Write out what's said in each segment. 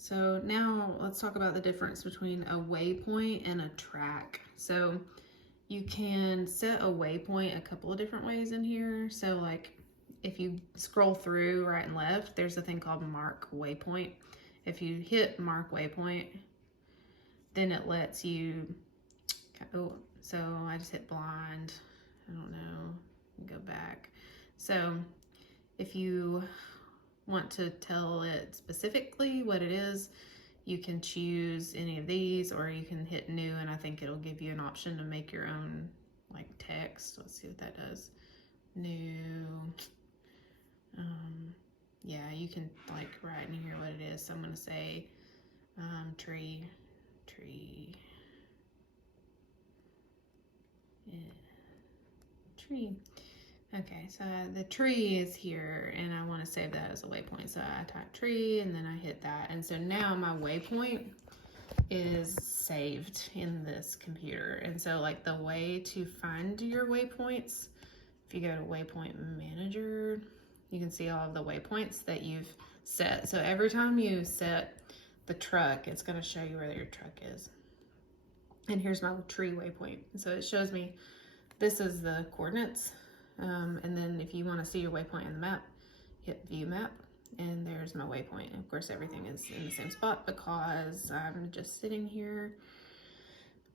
So now let's talk about the difference between a waypoint and a track. So you can set a waypoint a couple of different ways in here. So like if you scroll through right and left, there's a thing called mark waypoint. If you hit mark waypoint, then it lets you, oh, so I just hit blind. I don't know, go back. So if you want to tell it specifically what it is, you can choose any of these, or you can hit new, and I think it'll give you an option to make your own like text. Let's see what that does. New. Yeah, you can like write in here what it is. So I'm gonna say tree. Yeah. Tree. Okay, so the tree is here and I want to save that as a waypoint. So I type tree and then I hit that. And so now my waypoint is saved in this computer. And so like the way to find your waypoints, if you go to waypoint manager, you can see all of the waypoints that you've set. So every time you set the truck, it's going to show you where your truck is. And here's my tree waypoint. So it shows me this is the coordinates. And then if you want to see your waypoint in the map, hit view map, and there's my waypoint. And of course, everything is in the same spot because I'm just sitting here.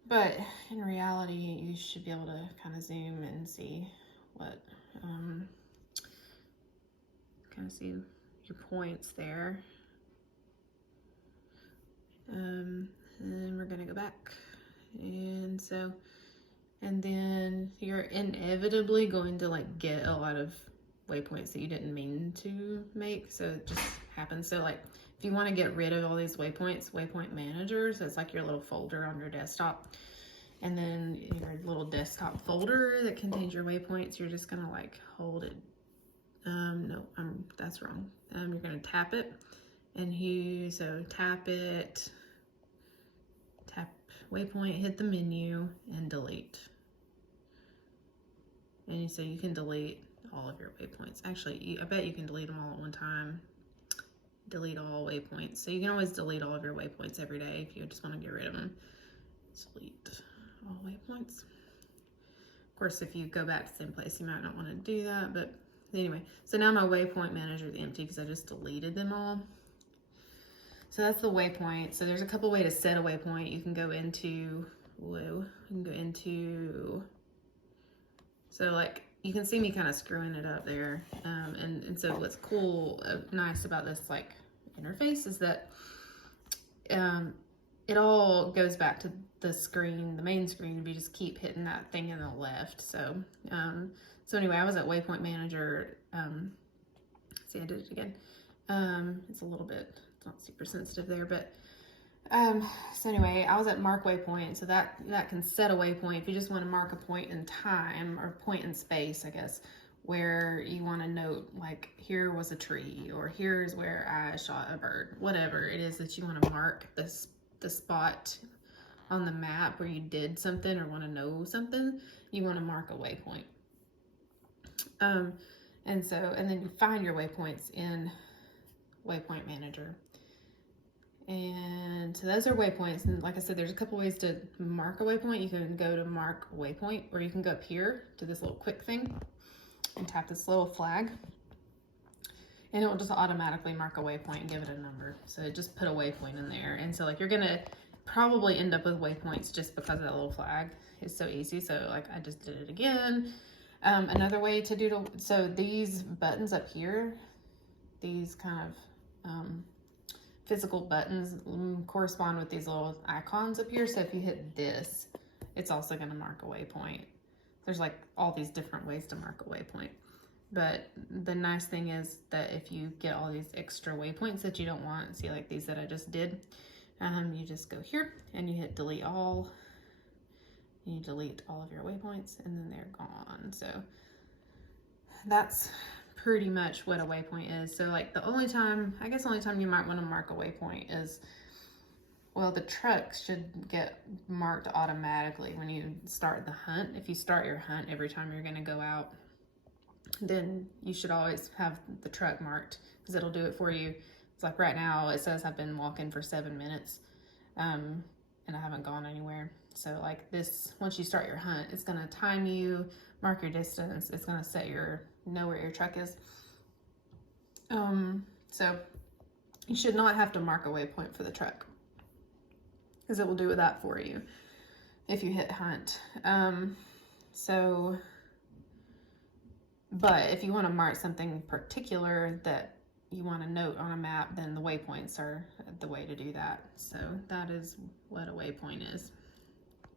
But in reality, you should be able to kind of zoom and see what, kind of see your points there. And we're gonna go back. And so, and then you're inevitably going to like get a lot of waypoints that you didn't mean to make. So it just happens. So like if you want to get rid of all these waypoints, waypoint managers, it's like your little folder on your desktop. And then your little desktop folder that contains your waypoints, you're just gonna like hold it. No, that's wrong. You're gonna tap it, and so tap it, tap waypoint, hit the menu, and delete. And so you can delete all of your waypoints. Actually, I bet you can delete them all at one time. Delete all waypoints. So you can always delete all of your waypoints every day if you just want to get rid of them. Delete all waypoints. Of course, if you go back to the same place, you might not want to do that. But anyway, so now my waypoint manager is empty because I just deleted them all. So that's the waypoint. So there's a couple ways to set a waypoint. You can go into, so like you can see me kind of screwing it up there. And so what's cool, nice about this like interface is that it all goes back to the screen, the main screen, if you just keep hitting that thing in the left. So, so anyway, I was at waypoint manager. See, I did it again. It's a little bit, it's not super sensitive there, but so anyway, I was at mark waypoint, so that can set a waypoint if you just want to mark a point in time or point in space, I guess, where you want to note like here was a tree or here's where I shot a bird, whatever it is that you want to mark the spot on the map where you did something or want to know something, you want to mark a waypoint. And then you find your waypoints in waypoint manager. And so those are waypoints. And like I said, there's a couple ways to mark a waypoint. You can go to mark waypoint, or you can go up here to this little quick thing and tap this little flag. And it will just automatically mark a waypoint and give it a number. So just put a waypoint in there. And so like you're gonna probably end up with waypoints just because of that little flag. It's so easy. So like I just did it again. Another way to do so these buttons up here, these kind of physical buttons correspond with these little icons up here. So if you hit this, it's also going to mark a waypoint. There's like all these different ways to mark a waypoint. But the nice thing is that if you get all these extra waypoints that you don't want, see like these that I just did, you just go here and you hit delete all. You delete all of your waypoints and then they're gone. So that's pretty much what a waypoint is. So like the only time you might want to mark a waypoint is, well, the trucks should get marked automatically when you start the hunt. If you start your hunt every time you're going to go out, then you should always have the truck marked because it'll do it for you. It's like right now it says I've been walking for 7 minutes, and I haven't gone anywhere. So like this, once you start your hunt, it's gonna time you, mark your distance. It's gonna know where your truck is. So you should not have to mark a waypoint for the truck, because it will do that for you if you hit hunt. But if you want to mark something particular that you want to note on a map, then the waypoints are the way to do that. So that is what a waypoint is.